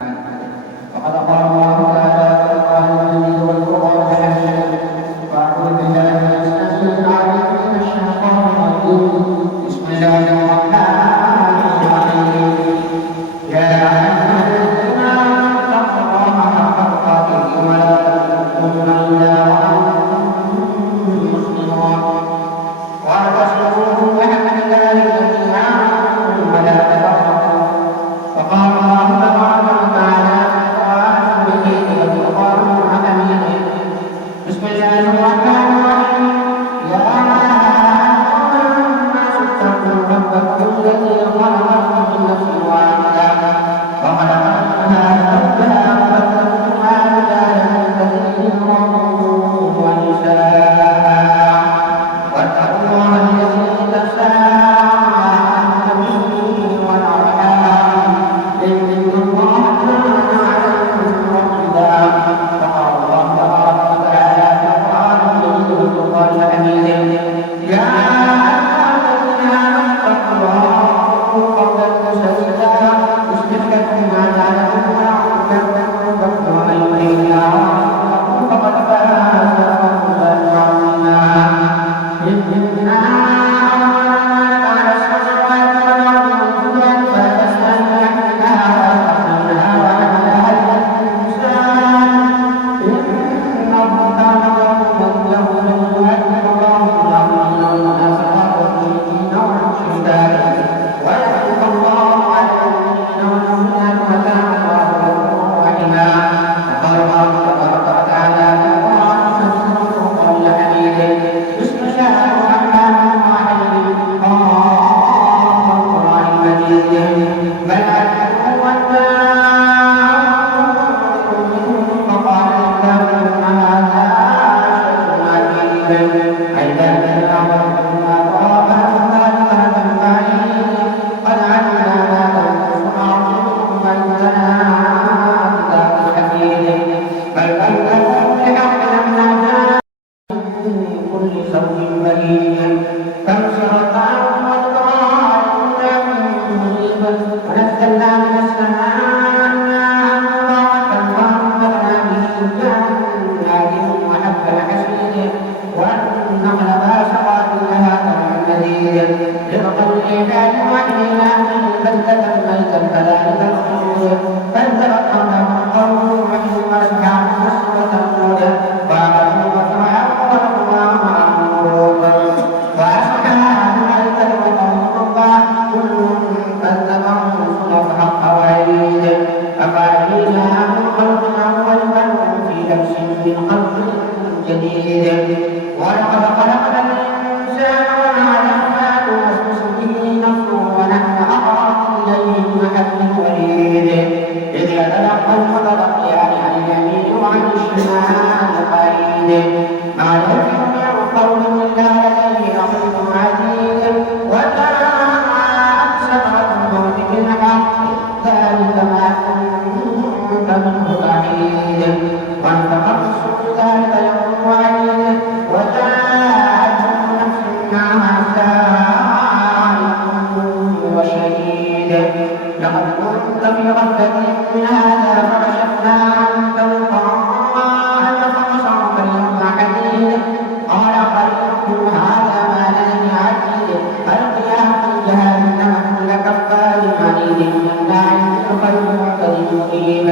وقد قال الله تعالى في القرآن المجيد والفرقان الحميد: وأعوذ بالله من الشيطان الرجيم من الشيطان الرجيم. بسم الله الرحمن الرحيم. يا أيها الذين آمنوا اتقوا الله حق تقاته ولا تموتن إلا وأنتم مسلمون واعتصموا بحبل الله جميعا ولا تفرقوا. وقال الله تبارك وتعالى في القرآن المجيد والفرقان الحميد: بسم الله الرحمن الرحيم. يا أيها الناس اتقوا ربكم الذي خلقكم من نفس واحدة وخلق منها زوجها وبث منهما رجالا كثيرا ونساء واتقوا الله الذي تساءلون به والأرحام إن الله كان عليكم رقيبا. وقال الله تبارك وتعالى في القرآن المجيد والفرقان الحميد: يا أيها الذين آمنوا اتقوا الله وقولوا قولا سديدا يصلح لكم أعمالكم ويغفر لكم ذنوبكم ومن يطع الله ورسوله فقد فاز فوزا عظيما. إنا أمرنا على السمع والطاعة والجبال فأسلمنا منها وأخذناها وحملها الإنسان إنه كان ظلوما يؤذب الله المؤمنين والمنافقات والمشركين والمشركات ويتوب الله على المؤمنين والمؤمنات وكان الله غفورا رحيما. وقال الله تبارك وتعالى في القرآن المجيد والفرقان الحميد: بسم الله الرحمن الرحيم. والقرآن المجيد بل عجبوا أن جاءهم منذر فقال الكافرون هذا شيء عجيب أئذا كنا ربنا ترابا ذلك رجل بعيد قد علمنا ما تنقص أرضكم وإننا كتاب حكيم بل كذبوا بالحق لما جاءهم من كل زوج بهيم تبصرة وذراع ونزلنا من السماء ماء مباركا وأنبتنا به جنات وحب الحصيد والنخل باسقات لها طلع نضيد رزقا لعباد وأحيينا به بلدة ميتا كذلك الخروج كذبت قبلهم قوم نوح وأصحاب مصر وثمود وعاد وفرعون وإخوان عمرو وأصحاب الأيكة وقوم تبع كل كذب الرسل فحق وعيد أفعلينا من خلق أول بل هم في لبس من خلق جديد ولقد خلقنا الإنسان ونعلم ما توسوس به نفسه ونحن أقرب إليه من حبل الوريد إذ يتلقى المتلقيان عن اليمين وعن الشمال قعيد ما يلفظ من قول إلا لديه رقيب عتيد وما سكرة الموت بالحق ذلك ما كنت منه بعيد وانتقم السوء ذلك يوم وعيد وجاءت نفس معها سائق وشهيد لقد كنت في غفلة من هذا فكشفنا عنك الغطاء فبصرك اليوم حديد قال قريبكم هذا ما لدي عتيد ألقياه في جهنم كل كفار عنيد مناع للخير معتد مريب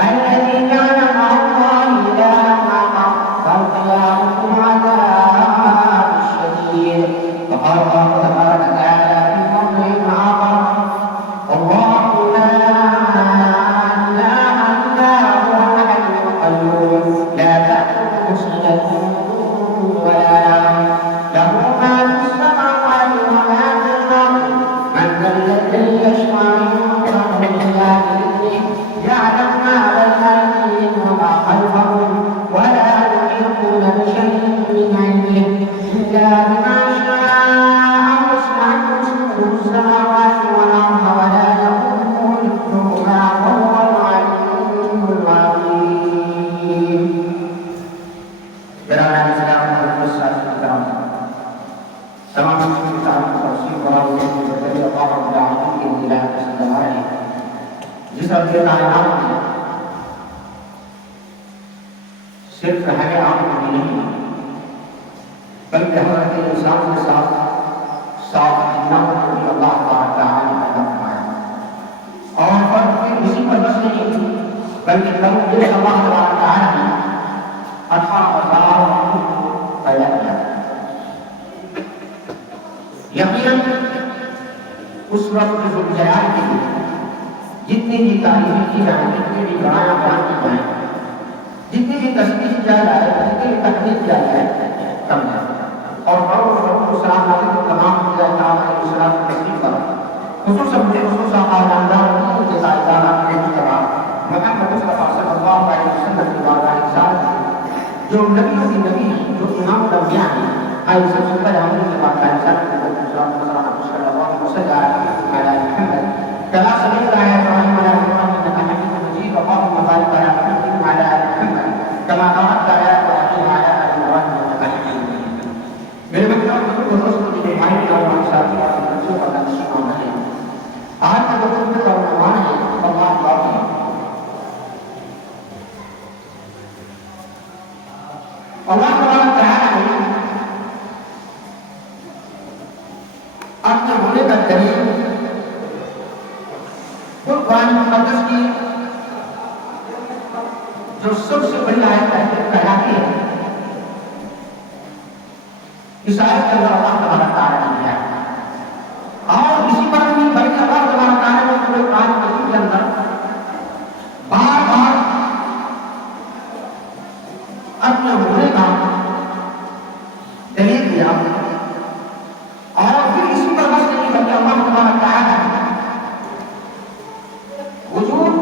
الذي جعل مع الله إلها آخر فالقيامكم عذاب الشديد. وقال الله تبارك وتعالى في موضع آخر: الله لا إله إلا هو الحي القيوم لا تأخذه سنة ولا نوم له ما في السماوات وما في الأرض من ذا الذي يشفع عنده إلا بإذنه يعلم ما بين أيديهم جناب نے صرف رہے عام بھی نہیں بلکہ حضرت انسان کے ساتھ جنات کو بھی اللہ تعالی نے فرمایا اور پھر اسی پر بس نہیں بلکہ تم اللہ تعالی نے 18,000 پیدا کیا. یقیناً اس وقت ذوالجلال کے لیے جتنی بھی تعریفیں کی جائیں جتنی بھی بڑایاں بیان کی جائیں جتنی بھی تسبیح کیا جائے جتنی بھی تقدیر کیا جائے کم ہے. اور سلام علیکم تمام السلام تسلیم پر خصوصاً خاندان کے سائیدان کے طرح محمد مصطفیٰ صلی اللہ علیہ وسلم کی بارگاہ رسالت جو نبیوں کی نبی ہیں جو امام الانبیاء ہیں آئیے سب سے پہلے ہم کی بارگاہ رسالت کے صلی اللہ علیہ وسلم كما سمعت آية إبراهيم على إبراهيم إنك حميد مجيد اللهم بارك على محمد وعلى آل محمد كما باركت على إبراهيم وعلى آل إبراهيم إنك حميد مجيد. میرے مطلب الرسل کے بھائی اور ساتھی اور بچوں کا نشان ہے. آج کا گفتگو کا عنوان ہے اللہ باقی. اللہ تبارک تعالی نے اپنے ہونے کا دلیل قرآن مقدس کی جو سب سے بڑی آیت کہلاتی ہے اس آیت کے اندر اللہ تبارک تعالی نے ہے اور اسی پر بھی بلکہ اللہ تبارک تعالی نے پورے قرآن مجید کے اندر بار بار اپنے ہونے کا دلیل دیا اور پھر اسی پر بس نہیں بلکہ اللہ تبارک تعالی وجود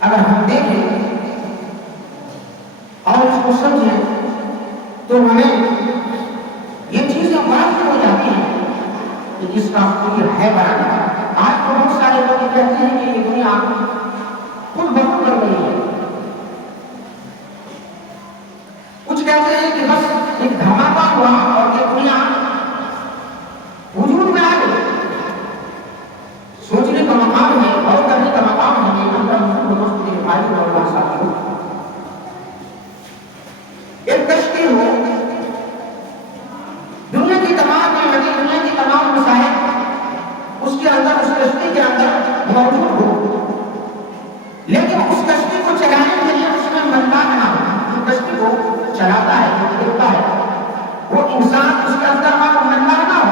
اگر ہم دیکھیں اور اس کو سمجھیں تو ہمیں یہ چیزیں واضح ہو جاتی ہیں کہ جس کا کوئی ہے بنانا. آج تو بہت سارے لوگ کہتے ہیں کہ یہ دنیا خود بخود کر رہی ہے. کچھ کہتے ہیں کہ بس ایک دھماکہ ہوا اور یہ دنیا وجود میں آ گئی. سوچنے کا مقام ہے اور کرنے کا مقام ہے کہ ایک کشتی ہو دنیا کی تمام دنیا کی تمام مسائل اس کے اندر اس کشتی کے اندر موجود ہو لیکن اس کشتی کو چلانے کے لیے اس میں بندہ نہ ہو. جو کشتی کو چلاتا ہے جو چلتا ہے وہ انسان اس کے اندر وہ بندہ نہ ہو.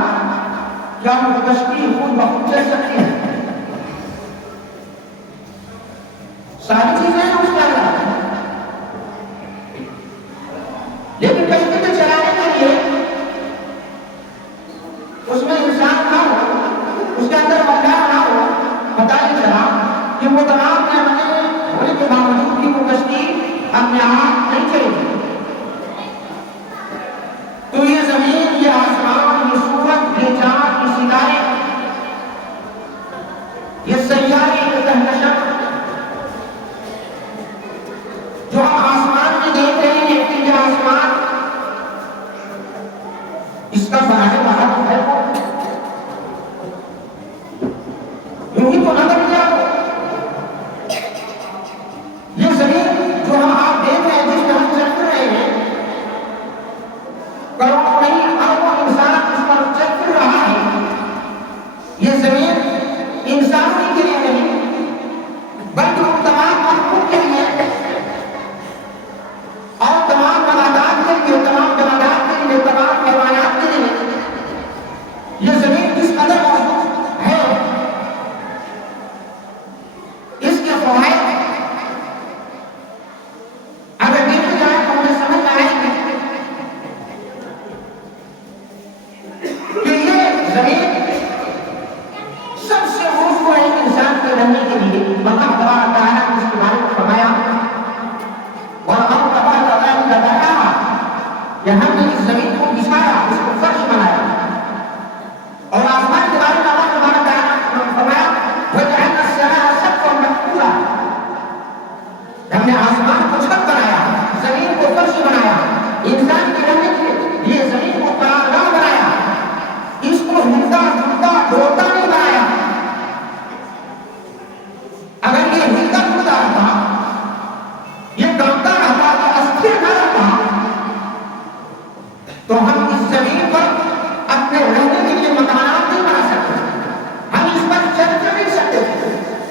کیا وہ کشتی خود بخود چل سکتی ہے؟ ساری چیزیں ہیں اس کے اندر لیکن کشتی کو چلانے کے لیے اس میں انسان نہ ہو اس کے اندر بندہ نہ ہو. پتہ نہیں چلا کہ وہ تمام نعمتیں ہونے کے باوجود بھی وہ کشتی اپنے آپ نہیں چلے گی. تو یہ زمین یہ آسمان یہ سورج یہ چاند یہ ستارے یہ سیارے یہ کہکشاں جو ہم آسمان میں دیکھ رہے ہیں کہ یہ آسمان اس کا بنانے والا تو ہے وہ یوں ہی تو نظر نہیں آتا. یہ زمین جو ہم آپ دیکھ رہے ہیں جس میں ہم چل رہے ہیں کروڑوں نہیں اربوں انسان اس پر چل پھر رہا ہے. یہ زمین انسانوں کے لیے نہیں بلکہ ان تمام مخلوق کے لیے اور تمام نباتات کے لیے تمام جمادات کے لیے تمام حیوانات کے لیے یہ زمین کس قدر موجود ہے اس کے فوائد اگر دیکھا جائے تو ہمیں سمجھ آئے گی کہ یہ زمین سب سے خوبصورت ہے انسان کے رہنے کے لیے. اللہ تبارک تعالیٰ نے اس کے بارے میں فرمایا کہ ہم نے اس زمین کو بچھایا اس کو فرش بنایا. اور آسمان کے بارے میں اللہ تبارک تعالیٰ نے فرمایا وَجَعَلْنَا السَّمَاءَ سَقْفًا مَحْفُوظًا. ہم نے آسمان کو چھت بنایا زمین کو فرش بنایا انسان کے رہنے کے لیے زمین کو قرارگاہ بنایا. اس کو ہلتا جھلتا ڈولتا نہیں بنایا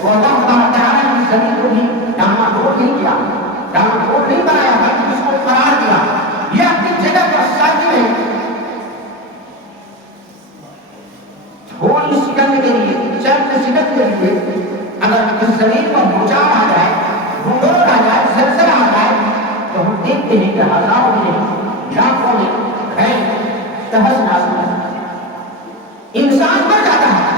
تو اللہ تعالیٰ نے زمین کو بھی ڈاما ڈول نہیں کیا، ڈاما ڈول نہیں بنایا، بلکہ اس کو قرار دیا. یہ اپنی جگہ پر ساتھی ہے. تھوڑی سیکنڈ کے لیے، چند سیکنڈ کے لیے اگر اس زمین پر بھوچال آ جائے، بھوگول آ جائے، زلزلہ آ جائے، تو ہم دیکھتے ہیں کہ ہزاروں میں، لاکھوں میں گھر تہس نہس ہو جاتا ہے، انسان مر جاتا ہے.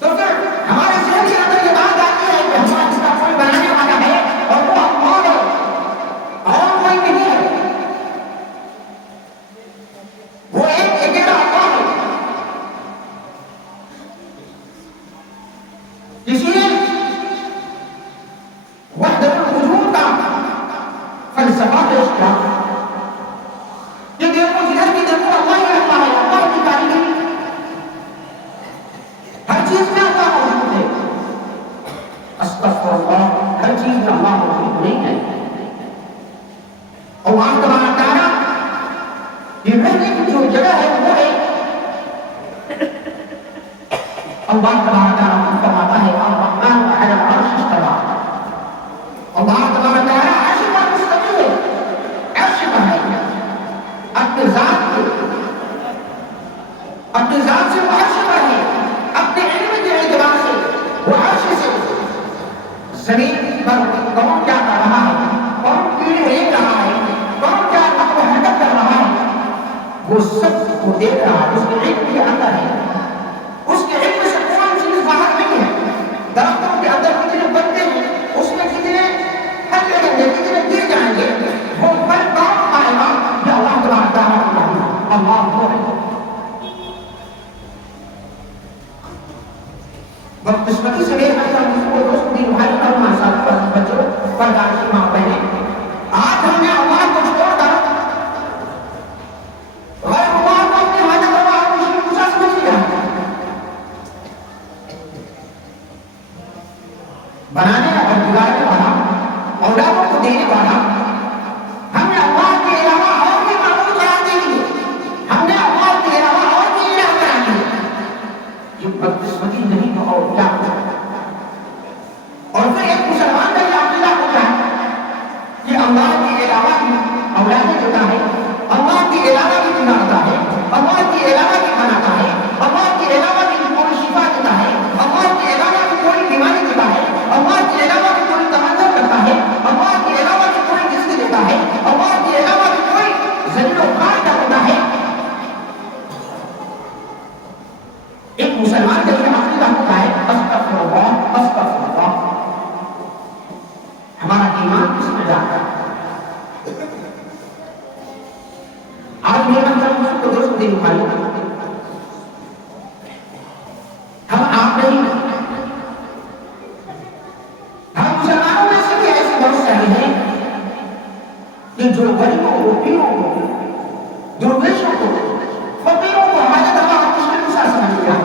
تو پھر ہمارے ذہن کے اندر یہ بات آتی ہے کہ ہمارا اس کا کوئی بنانے والا ہے اور وہ اللہ ہے اور کوئی نہیں ہے. وہ ایک اکیلا اللہ ہے. اسی لیے وحدت الوجود کا فلسفہ پیش کیا کہ دیکھو جدھر بھی دیکھو اللہ ہی اللہ ہے، اللہ کی کاریگری، ہر چیز میں اللہ موجود ہے. استغفر اللہ، ہر چیز میں اللہ موجود نہیں ہے. اور وہاں تمہارا تعالیٰ یہ رہنے کی جو جگہ ہے وہ ہے اللہ تبارک تعالیٰ فرماتا ہے الرحمن علی العرش استویٰ. اللہ تبارک تعالیٰ عرش پر مستوی ہے، عرش پر ہے. اپنے ذات سے وہ عرش پر ہے. اپنے علم کے اعتبار سے وہ عرش سے زمین پر کون کیا کر رہا ہے، کون کیڑے لے رہا ہے، کون کیا نقل و حرکت کر رہا ہے، وہ سب کو دیکھ رہا ہے. اس کے علم کے اندر ہے. اس کے علم سے کوئی چیز باہر نہیں ہے. درختوں کے اندر کتنے پتے ہیں، اس میں کتنے پھل لگیں گے، کتنے گر جائیں گے، وہ پھل کون پائے گا؟ یہ اللہ تبارک تعالیٰ کو معلوم ہے. اللہ وہ ہے. بدقسمتی سے میرے اندر مجھ کو دوست بھی بھائی اور ماں ساتھ بچوں پردار کی ماں بہنیں، آج ہم نے اللہ کو چھوڑ کر غیر اللہ کو اپنے حاجت روا اور مشکل کشا سمجھ لیا. بنانے اور بگاڑنے والا، اولادوں کو دینے والا، ہم نے اللہ کے علاوہ اور بھی معبود قرار دے دیے. ہم نے اللہ کے علاوہ اور بھی الہ قرار دیے. یہ بدقسمتی نہیں تو اور کیا ہوتا ہے؟ اور پھر ایک مسلمان کا یہ عقیدہ ہوتا ہے کہ اللہ کے علاوہ بھی اولادیں دیتا ہے، اللہ کے علاوہ بھی بناتا ہے، اللہ کے علاوہ بھی بناتا ہے، اللہ کے علاوہ بھی کوئی شفا دیتا ہے، اللہ کے علاوہ بھی کوئی بیماری دیتا ہے، اللہ کے علاوہ بھی کوئی تمنا کرتا ہے، اللہ کے علاوہ بھی کوئی رزق دیتا ہے، اللہ کے علاوہ بھی کوئی ذلیل و خوار کرتا ہے. ایک مسلمان کا یہ عقیدہ ہوتا ہے استغفر اللہ استغفر اللہ. ہمارا ایمان کس میں جاتا ہے؟ آج میرا مطلب کو دوست دن بھائی، ہم آپ نہیں، ہم مسلمانوں میں سے بھی ایسے بہت سارے ہیں کہ جو غریبوں کو، پیروں کو، درویشوں کو، فقیروں کو حاجت روا اور مشکل کشا سمجھ لیا.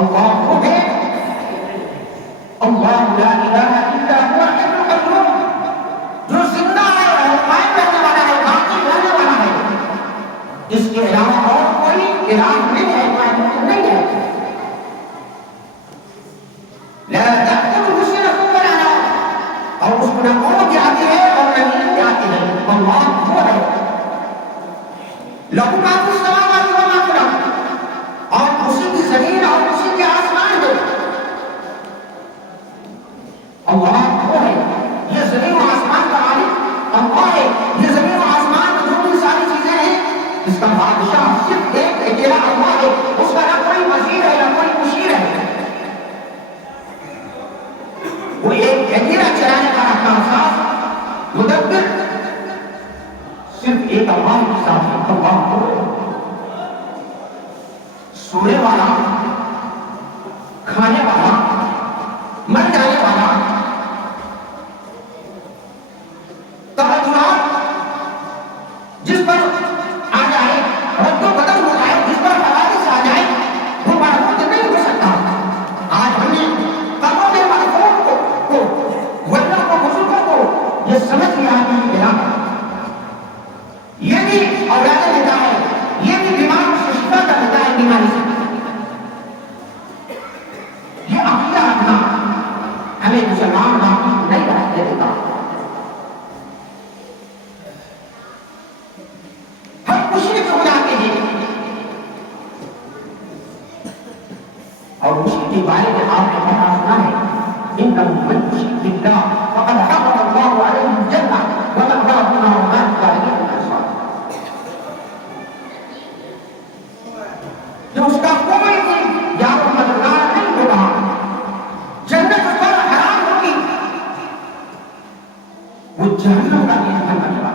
اللہ وہ ہے، اللہ لا الہ الا هو الحی القیوم، جو زندہ ہے اور قائم رہنے والا ہے، باقی رہنے والا ہے. اس کے علاوہ اور کوئی الہ نہیں ہے، معبود نہیں ہے. لا تأخذه سنة ولا نوم، اور اس کو نہ موت آتی ہے اور نہ نیند آتی ہے. اللہ وہ ہے. لہو ما فی السماوات و ما فی الارض، اور اسی کی زمین اور اسی کے آسمان ہے. اللہ وہ ہے. یہ زمین و آسمان کا مالک اللہ ہے. یہ زمین و آسمان میں جو بھی ساری چیزیں ہیں، اس کا بادشاہ صرف ایک اکیلا اللہ ہے. اس کا نہ کوئی وزیر ہے نہ کوئی مشیر ہے. وہ ایک اکیلا چلانے والا کارساز مدبر صرف ایک اللہ کے ساتھ ہے. اللہ وہ ہے. سونے والا، کھانے والا، مر جانے والا، توجہات جس پر آ جائے، رد و بدل ہو جائے، جس پر حوادث آ جائے، وہ معبود نہیں ہو سکتا. آج ہم نے قوموں میں مرحوم کو ورنہ کو بزرگوں کو یہ سمجھ لیا کہ یہ بھی اولادیں دیتا ہے، یہ بھی بیمار سے شفا کا دیتا ہے بیماری سے. اور اسی کے بارے میں آپ نے پڑھا سنا ہے إنه من يشرك بالله فقد حرم الله عليه الجنة ومأواه النار وما للظالمين من أنصار. جو اس کا کوئی یار و مددگار نہیں ہوگا، جنت اس پر حرام ہوگی، وہ جہنم کا ایندھن بنے گا.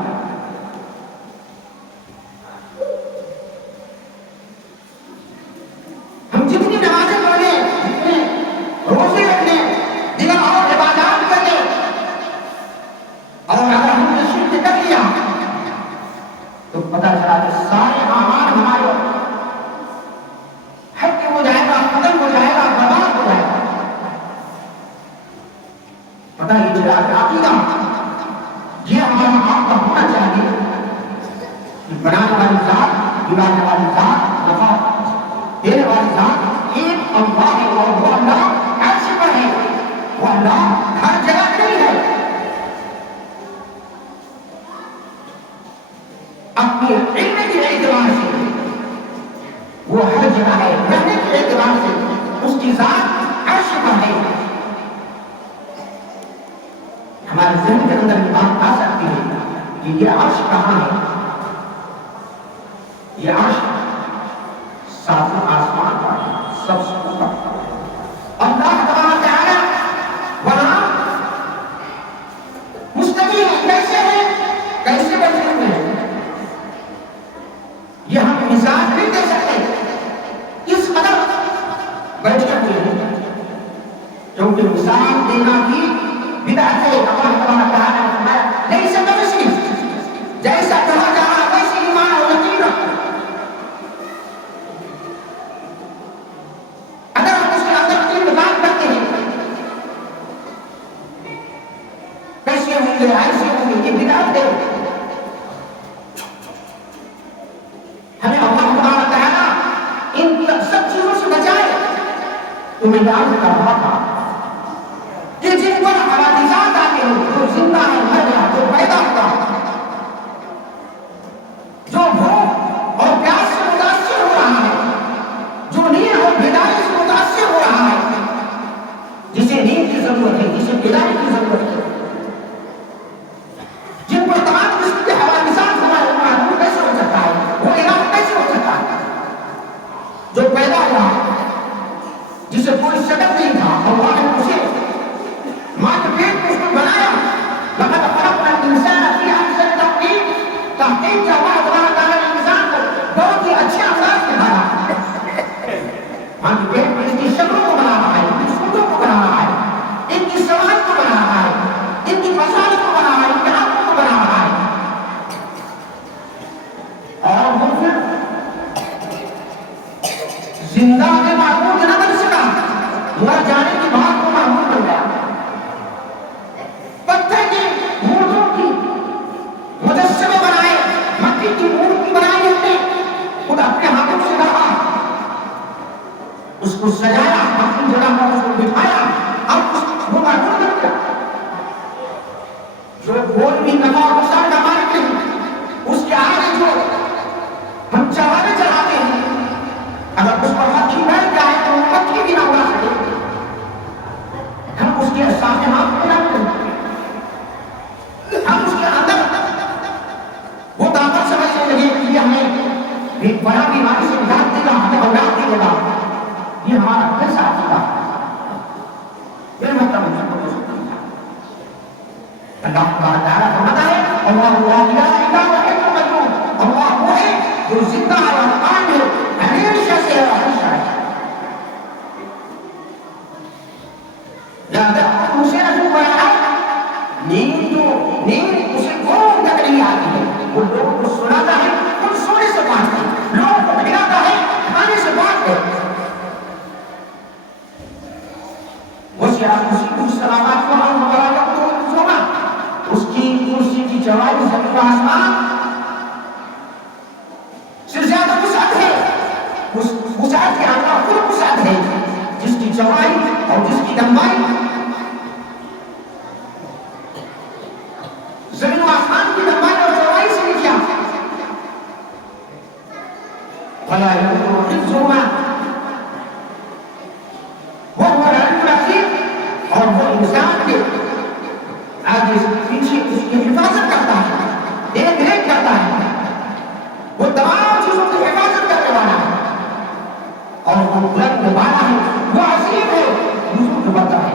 ہم جتنی نمازیں پڑھیں، جتنے روزے رکھیں، دیگر اور عبادات کریں، اور اگر ہم نے شرک کر لیا تو پتہ چلا کہ سارے اعمال ہمارے حق ہو جائے گا، ختم ہو جائے گا، برباد ہو جائے گا. پتہ یہ چلا کہ عقیدہ یہ ہمارا آپ کا ہونا چاہیے کہ بنانے والی ذات، گرانے والی ذات، نفع دینے والی ذات ایک اللہ ہے، اور وہ اللہ عرش پر ہے، وہ اللہ ہر جگہ نہیں ہے. اپنے علم کے اعتبار سے وہ ہر جگہ ہے، رہنے کے اعتبار سے اس کی ذات عرش پر ہے. ہمارے ذہن کے اندر یہ بات آ سکتی ہے کہ یہ عرش کہاں ہے. یہ عرش ساتویں آسمان پر ہے، سب سے اوپر. اللہ تبارک و تعالی وہاں مستقل ہے. کیسے ہے؟ کیسے بیٹھے ہوئے ہیں یہ ہم مثال نہیں دے سکتے. اس قدر بیٹھے ہوئے ہیں کیونکہ مثال دینا بھی بدعت ہے. اللہ تبارک و تعالی نے فرمایا لیس کمثلہ، جیسا کہا جا رہا ویسے ایمان اور یقین رکھو. اگر ہم اس کے اندر تین بات کرتے ہیں کیسے ہوں گے، ایسے ہوں گے، یہ بدعت ہے. ہمیں اللہ تبارک و تعالی ان سب چیزوں سے بچائے. تو میں یاد کر رہا تھا کہ جن پر حوادثات آتے ہیں، جو زندہ ہے، مر گیا، جو پیدا ہوا، جو بھوک اور پیاس سے متاثر ہو رہا ہے، جو نیند اور بیداری سے متاثر ہو رہا ہے، جسے نیند کی ضرورت ہے، جسے بیداری کی ضرورت ہے، جن پر تمام قسم کے حوادثات ہمارے معلوم کیسے ہو سکتا ہے، وہ علاج کیسے ہو سکتا ہے. جو پیدا ہوا جسے کوئی شکل نہیں تھا، اللہ نے اسے ماں کے پیٹ میں اس کو بنایا. لقد خلقنا الانسان فی احسن تقویم. تحقیق سے اللہ تبارک و تعالی نے انسان کو بہت ہی اچھے انداز میں بنایا. ماں کے پیٹ میں اس کی شکلوں کو بنا رہا ہے، ان کی صورتوں کو بنا رہا ہے، ان کی سماج کو بنا رہا ہے، ان کی فضائل کو بنا رہا ہے، ان کے آنکھوں کو بنا رہا ہے. اور وہ پھر زندہ میں معبود نہ بن سکا، مر جانے کے بعد وہ معبود بن گیا. پتھر کی مورتوں کی مجسمے بنائے، مٹی کی مورتی بنائی، ہم نے خود اپنے ہاتھوں سے رہا، اس کو سجایا، اپنی جگہ پر اس کو بٹھایا، اب وہ معبود بن گیا. جو کوئی بھی نفع اور نقصان کا مالک نہیں، اس کے آگے جو ہم چڑھانے چڑھاتے ہیں، اگر اس پر مکھی بیٹھ جائے تو مکھی بھی نہ اڑا سکے. ہم اس کے سامنے ہاتھ میں نہ کریں، ہم اس کے اندر وہ طاقت سمجھنے لگے کہ یہ ہمیں ایک بڑا بیماری سے نجات دے گا، ہمیں اولاد دے گا. یہ ہمارا کیسا عقیدہ ہے؟ یہ مطلب ہے اللہ تبارک و تعالی فرماتا ہے اللہ لا الہ الا هو الحی القیوم. اللہ وہ ہے جو زندہ ہے اور قائم ہے، ہمیشہ سے ہے، ہمیشہ ہے. لا تأخذه سنة ولا نوم. نیند اسے کوئی تک نہیں آتی ہے. وہ لوگوں کو سناتا ہے، خود سونے سے بات ہے، لوگوں کو کھلاتا ہے، کھانے سے بات ہے. وسع کرسیہ السماوات والارض ولا يؤوده حفظهما. اس کی کرسی کی چوڑائی زمین و آسمان سے زیادہ وسعت ہے. اس وسعت کے اندر خود وسعت ہے، جس کی چوڑائی اور جس کی لمبائی زمین و آسمان کی لمبائی اور چوڑائی سے بھی کیا. ولا يؤوده حفظهما. وہ بلند بالا ہے، وہ عظیم ہے، بزرگ بڑا ہے،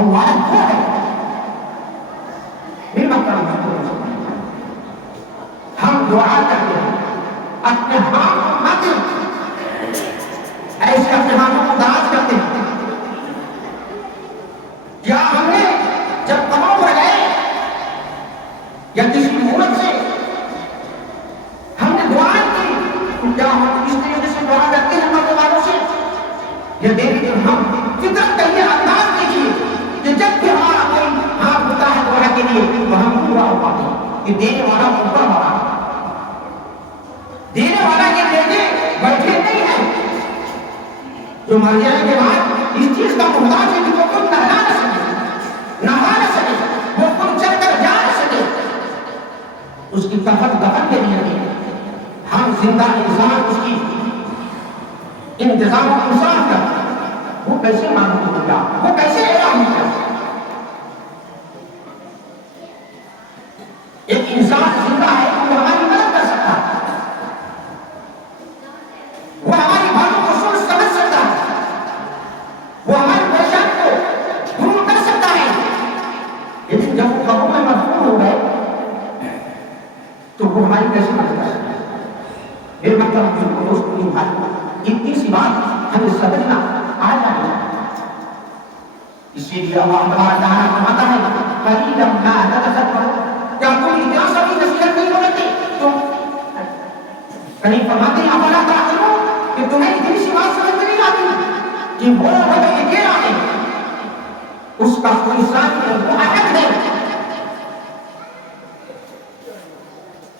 اللہ وہ ہے۔ میرے محترم ہم دعا کرتے ہیں، اپنے ہاتھ اٹھاتے ہیں، ایسے اپنے ہاتھوں کو دراز کرتے ہیں، یا ہم نے جب کماؤ ہو گئے یا کسی ملک سے ہم نے دعا کی تو کیا ہم اس طریقے سے دعا کرتے ہیں مرنے والوں سے؟ یہ دیکھیے ہم فطرت کا یہ انداز دیکھیے کہ جب بھی ہمارا کوئی ہاتھ ہوتا ہے دعا کے لیے تو ہم دعا ہو پاتے ہیں کہ دینے والا اوپر والا، دینے والا یہ دینے بیٹھے نہیں ہے جو مر جانے کے بعد اس چیز کا محتاج ہے کہ وہ خود نہلا نہ سکے، نہا نہ سکے، وہ خود چل کر جا نہ سکے، اس کی کفن دفن کے لیے نہیں، ہم زندہ انسان اس کی انتظام و انصاف کرتے ہیں، وہ کیسے معلوم ہوگا، وہ کیسے اعلان ہوگا؟ ایک انسان زندہ ہے وہ ہماری مدد کر سکتا ہے، وہ ہماری باتوں کو سن سمجھ سکتا ہے، وہ ہماری پریشانی کو دور کر سکتا ہے، لیکن جب وہ قبر میں مدفون ہو گئے تو وہ ہماری کیسے مدد کر سکتا ہے؟ میرے مطلب جو دوست کی بھائی اتنی سی بات ہمیں سمجھنا آ جائے، اسی لیے اللہ تبارک تعالیٰ فرماتا ہے قلیلا ما تتذکرون، کیا تم اتنا سبھی نصیحت نہیں کرتے؟ تم کہیں فرماتے ہیں افلا تعقلون کہ تمہیں اتنی سی بات سمجھ میں نہیں آتی کہ وہ اکیلا ہے، اس کا کوئی ساتھی ہے، وہ احد ہے،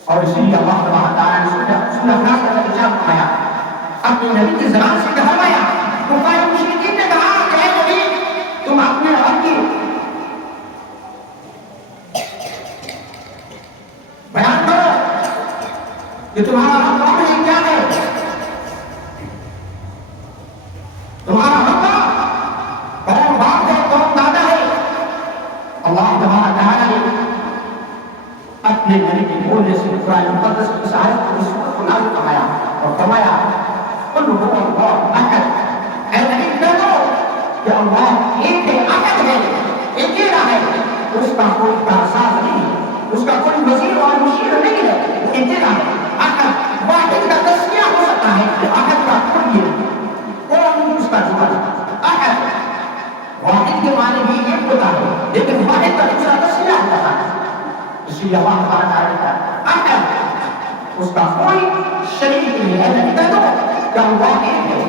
اور اسی لیے اللہ تبارک تعالیٰ نے سورہ ناس کا ارشاد فرمایا، اپنے نبی کی زبان سے کہوایا، کفار مشرکین نے کہا کہ اے نبی تم اپنے رب کی بیان کرو کہ تمہارا رب کون ہے، کیا ہے تمہارا رب، کون باپ ہے، کون دادا ہے؟ اللہ تبارک تعالیٰ نے اپنے نبی کے بولنے سے قرآن مقدس کی آیت کو سورۃ کو نازل فرمایا اور فرمایا قل هو اللہ احد، اے نبی کہہ دو کہ اللہ ایک ہے، احد ہے، اکیلا ہے، اس کا کوئی کارساز نہیں ہے، اس کا کوئی وزیر اور مشیر نہیں ہے، وہ اکیلا ہے، احد، واحد کا تذکیہ ہو سکتا ہے، احد کا خود یہ کون اس کا جملہ، احد، واحد کے معنی بھی ایک ہوتا ہے لیکن واحد کا دوسرا تذکیہ ہوتا ہے، اسی لیے اللہ تعالیٰ کا احد، اس کا کوئی شریک نہیں ہے، نبی کہہ دو کہ اللہ ایک ہے،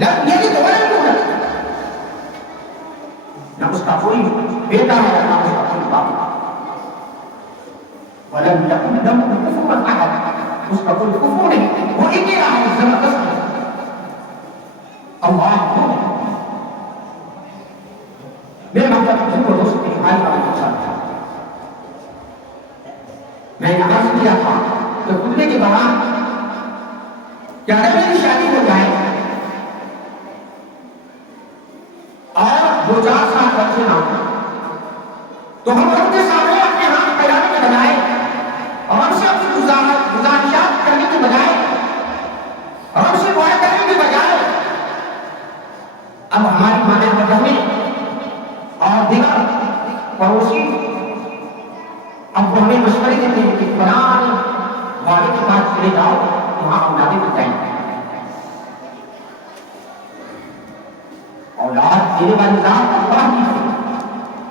لم یلد ولم یولد، نہ اس کا کوئی بیٹا ہے نہ اس کا کوئی باپ، ولم یکن لہ کفوا احد، اس کا کوئی کفو نہیں، وہ اکیلا ہے، زبردست ہے، اللہ وہ ہے۔ میرے مطلب کو دوست کی حال کا مقصد تھا، میں نے عرض کیا تھا کہ خطبے کے دوران کیا میری شادی ہو جائے اور 2-4 سال بچے نہ ہو تو ہم ان کے سامنے اپنے ہاتھ پھیلانے کے بجائے اور ہم سے اپنی گزارشات کرنے کے بجائے اور ہم سے دعا کرنے کے بجائے اب ہماری ماں بہنیں اور دیگر پڑوسی اب وہ ہمیں مشورے دیتے ہیں کہ فلاں والے کے پاس چلے جاؤ وہاں اولادیں بتائیں، اولاد دینے والی ذات اللہ کی ہے،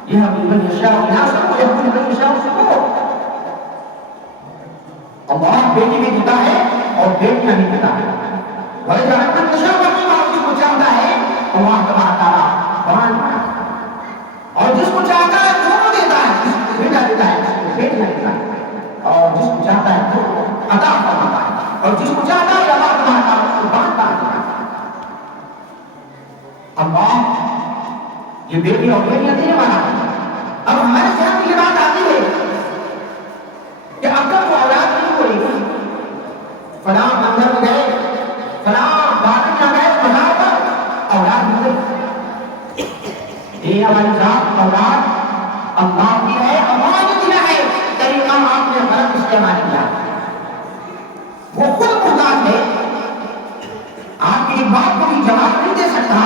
یہ ابھی من یشاء اناسا ویہب لمن یشاء الذکور، اللہ بیٹی بھی دیتا ہے اور بیٹیاں بھی دیتا ہے، وَيَجْعَلُ مَن يَشَاءُ عَقِيمًا، جس کو چاہتا ہے اللہ تبارک تعالیٰ بڑھان بڑھاتا ہے، اور جس کو چاہتا ہے دونوں دیتا ہے، جس کو بیٹا دیتا ہے جس کو بیٹیاں دیتا ہے، اور جس کو چاہتا ہے وہ عطا فرماتا ہے، اور جس کو چاہتا ہے اللہ تبارک تعالیٰ اس کو بانٹتا ہے۔ اللہ یہ بیٹی اور بیٹیاں دینے والا ہے۔ اب ہمارے ذہن میں یہ بات آتی ہے کہ اب تک وہ اولاد نہیں ہوئی، فلاں منظر میں گئے، فلاں بات میں گئے، بازار پر اولاد مل گئی، دینے والی ذات اولاد اللہ کی ہے، اللہ نے دیا ہے، طریقہ آپ نے غلط استعمال کیا، وہ خود محتاج ہے ایک بات کو بھی جواب نہیں دے سکتا.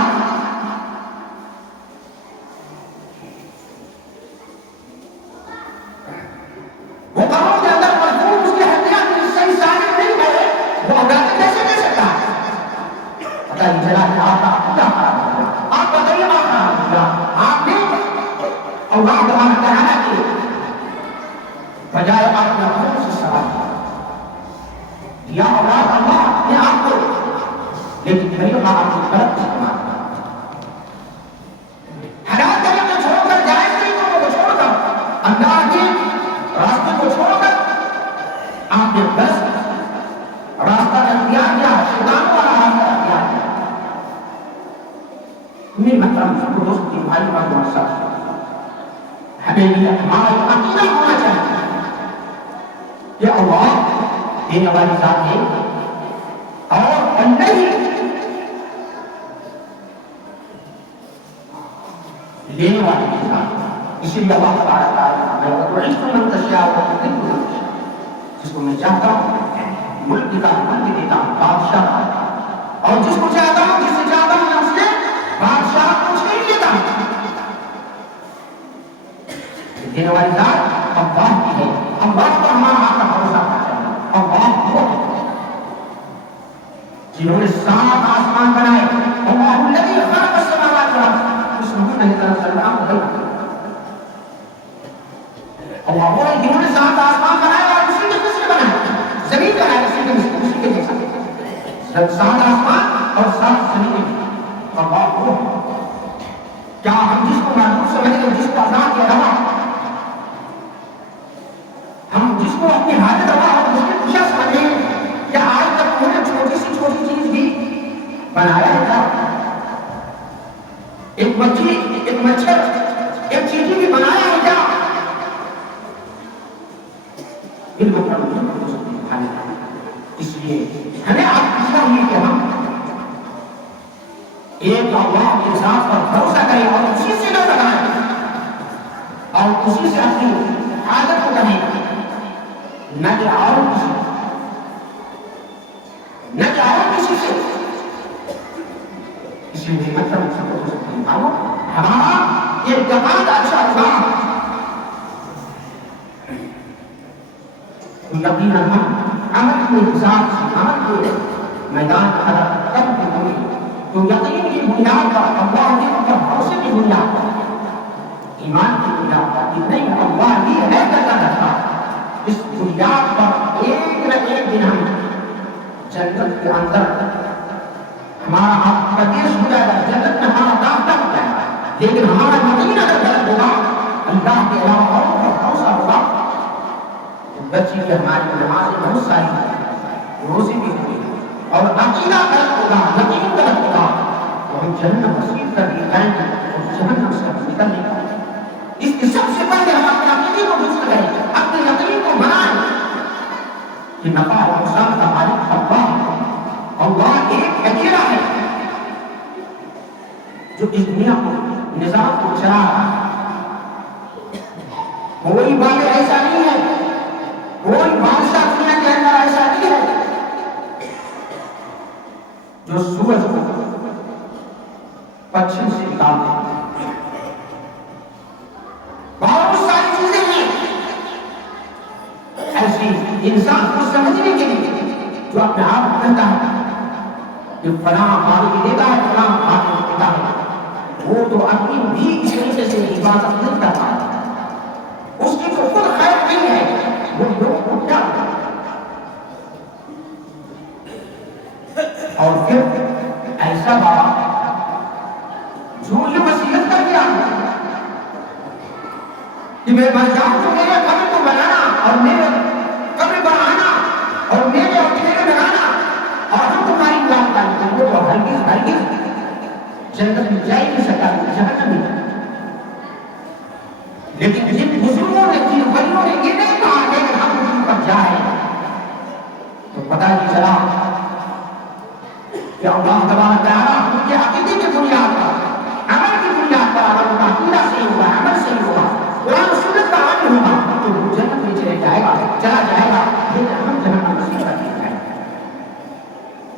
وہ قوم کے اندر مضمون اس کے حقیقت میں صحیح ثابت نہیں ہے، وہ اولاد کیسے دے سکتا ہے؟ پتہ نہیں چلا کہ آپ کا عقیدہ خراب ہو گیا. آپ کا طریقہ خراب ہو گیا. آپ نے اللہ تبارک و تعالیٰ کے بجائے اپنا خود سے سوال کیا اولاد اللہ نے آپ کو، لیکن طریقہ آپ کو غلط استعمال کیا. حلال طریقے چھوڑ کر، جائز طریقوں کو چھوڑ کر، اللہ کے راستے کو چھوڑ کر آپ نے غلط راستہ اختیار کیا، شیطان والا راستہ اختیار کیا. میرے محترم سب دوست کی بھائی اور ساتھ ہمیں یہ ہمارا عقیدہ ہونا چاہیے کہ اللہ دینے والی ذات ہے اور نہیں لینے والی ذات. اسی لیے اللہ تبارک و تعالیٰ جس کو میں چاہتا ہوں ملک دیتا ہوں، ملک دیتا ہوں، بادشاہ، اور جس کو چاہتا ہوں، جس سے چاہتا ہوں میں اس سے بادشاہ کو چھین لیتا ہوں. دینے والی ذات اللہ کی ہے. اللہ پر ہمارا آپ کا بھروسہ کرنا چاہیے. اللہ وہ جنہوں نے 7 آسمان بنائے. اللہ الذی خلق السماوات والارض، اس نے اللہ وہ جنہوں نے 7 آسمان بنائے اور اسی کے مثل بنائے. زمین بنائے اسی کے مثل، اسی کے جیسا. 7 آسمان اور 7 زمین. اللہ وہ کیا ہم جس کو محدود سمجھیں، جس کو آزاد کیا رہا، ہم جس کو اپنی حالت روا اور اس کے خوشا سمجھیں، کیا آج تک انہوں نے چھوٹی سی چھوٹی چیز بھی بنایا ہے؟ ایک مچھلی، ایک مچھر، ایک چیٹی بھی بنایا ہے کیا؟ اس لیے ہمیں آپ پوچھنا ہوئی کہ ہم ایک اللہ کے ذات پر بھروسہ کریں اور اسی سے نہ لگائیں اور اسی سے اپنی عادت کو کریں، نہ کہ اور کسی، نہ کہ اور کسی سے. اسی لیے مطلب ہمارا اعتقاد اچھا ہوا تو یقیناً ہم عمل کے حساب سے، عمل کے میدان کب بھی ہوئی تو یقین کی بنیاد پر، اللہ کے بھروسے کی بنیاد پر، ایمان کی بنیاد پر کہ نہیں اللہ ہی ہے کرتا رہتا. اس بنیاد پر ایک نہ ایک دن ہم جنت کے اندر ہمارا آپ کا دیش ہو جائے گا، جنت میں ہمارا داخلہ ہو جائے گا. لیکن ہمارا یقین اگر غلط ہوگا، اللہ کے علاوہ اور پر بھروسہ ہوگا، بچی کی ہماری نمازیں بہت ساری، روزی بھی ہوئی، اور عقیدہ غلط ہوگا، یقین غلط ہوگا، تو ہم جہنم مسجد کر کے جائیں گے اور جہنم سے نکل نہیں پائیں گے. اس کے سب سے پہلے ہم اپنے عقیدے کو درست کریں، اپنے یقین کو بنائیں کہ نفع اور نقصان کا مالک اللہ ہے. اللہ ایک اکیلا ہے جو اس دنیا کو، نظام کو چلا رہا ہے. کوئی بات ایسا نہیں ہے، کوئی بادشاہ دنیا کے اندر ایسا نہیں ہے جو سورج کو پچھم سے نکال دے. بہت ساری چیزیں ہیں ایسی انسان کو سمجھنے کے لیے جو اپنے آپ کو کہتا ہے کہ فلاں مالک دیتا ہے، فلاں مالک دیتا ہے، وہ تو اپنی بھی اس طریقے سے حفاظت نہیں کرتا ہے. اس کی تو خود خیر نہیں ہے، وہ لوگ کو کیا اور پھر ایسا بابا جو یہ وصیت کر دیا کہ میں مر جاؤں تو میرے قبر کو بنانا اور میرے قبر بنانا اور میرے اور تیرے بنانا اور ہم تمہاری بات کریں گے. وہ تو ہرگز جنت میں جا ہی نہیں سکتا، جہنم میں. لیکن جن بزرگوں نے، جن ولیوں نے یہ نہیں کہا کہ ہم ان پر جائیں، تو پتہ نہیں چلا کہ اللہ تبارک و تعالیٰ ان کے عقیدے کی بنیاد پر، عمل کی بنیاد پر، اگر ان کا عقیدہ صحیح ہوگا، عمل صحیح ہوگا، قرآن و سنت کا عمل ہوگا، تو وہ جنت میں چلا جائے گا. لیکن ہم جہنم میں مسیح کر دیا جائے گا.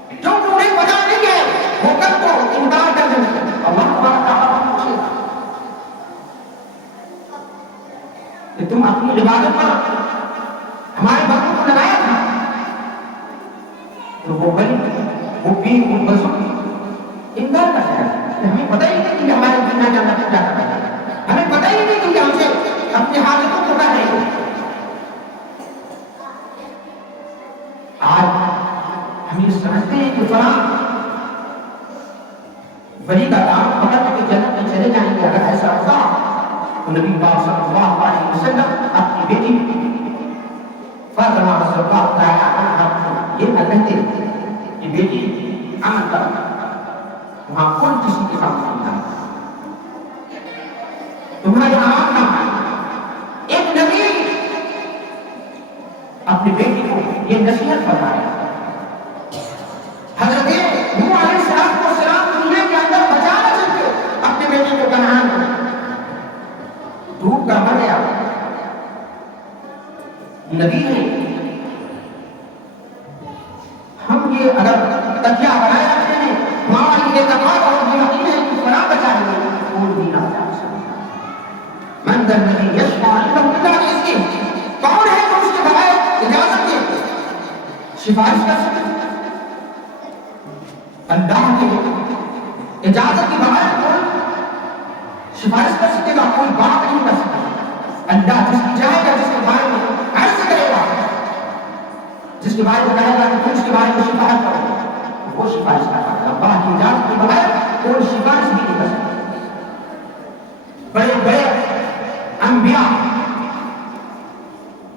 کیونکہ انہیں پتہ نہیں ہے ہو کر تو انکار کر دیں گے، اللہ تبارک و تعالیٰ پوچھے گا کہ تم اپنی عبادت پر ہمارے بندوں کو لگایا تھا، تو وہ بڑی وہ پیر وہ بزرگ انکار کر رہا ہے کہ ہمیں پتہ ہی نہیں کہ ہمارے دنیا کے اندر کیا کر رہے ہیں، ہمیں پتہ ہی نہیں کہ ہم سے اپنی حاجتوں کو کر رہے ہیں۔ آج ہم یہ سمجھتے ہیں کہ فلاں ولی کا دام پکڑ کے جنت میں چلے جائیں گے، اگر ایسا ہوگا تو نبی پاک صلی اللہ علیہ وسلم اپنی بیٹی فاطمہ رضی اللہ تعالیٰ عنہا یہ نہ کہتے کہ بیٹی عمل کر، وہاں کوئی کسی کے کام نہیں آئے، تمہارے عمل نہ آئے۔ ایک نبی اپنی بیٹی کو یہ نصیحت بتایا، حضرت نوح علیہ السلام دنیا کے اندر بچا نہ سکتے اپنے بیٹے کو کنعان کو، ڈوب کر مر گیا، نبی ہے۔ ہم یہ اگر تکیہ بنائے رکھتے ہیں ہمارا یہ اعتقاد اور یقین ہے کہ فلاں بچائیں گے، کوئی بھی نہ بچا سکتا۔ من ذا الذی یشفع عنده الا باذنہ، کون ہے جو اس کے بغیر اجازت دے سفارش کر سکتے؟ اللہ کی اجازت کے بغیر کوئی سفارش کر سکے گا، کوئی بات نہیں کر سکتا۔ اللہ جس کی چاہے گا، جس کے بارے میں عرض کرے گا، جس کے بارے میں کہے گا کہ تم اس کے بارے میں سفارش کرو، وہ سفارش کرتا ہے۔ اللہ کی اجازت کے بغیر کوئی سفارش نہیں کر سکتا۔ بڑے بڑے انبیاء،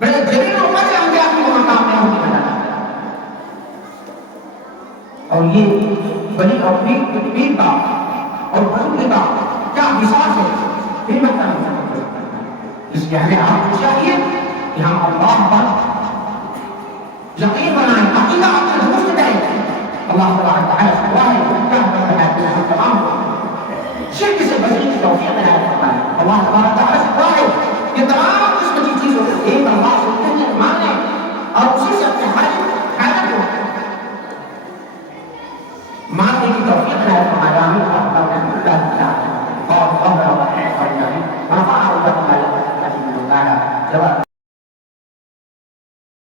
بڑے جلیل القدر انبیاء کی وہاں کامیاب ہونے لگا، اور یہ بڑی اور پیر کا اور بزرگ کا کیا مثال ہے، ہمت کا مثال۔ اس لیے ہمیں آپ کو چاہیے کہ ہم اللہ پر یقین بنائیں، عقیدہ اپنا درست کریں۔ اللہ تبارک و تعالیٰ سے دعا ہے کہ ہم تمام کو شرک سے بچنے کی توفیق عنایت فرمائے۔ اللہ تبارک و تعالیٰ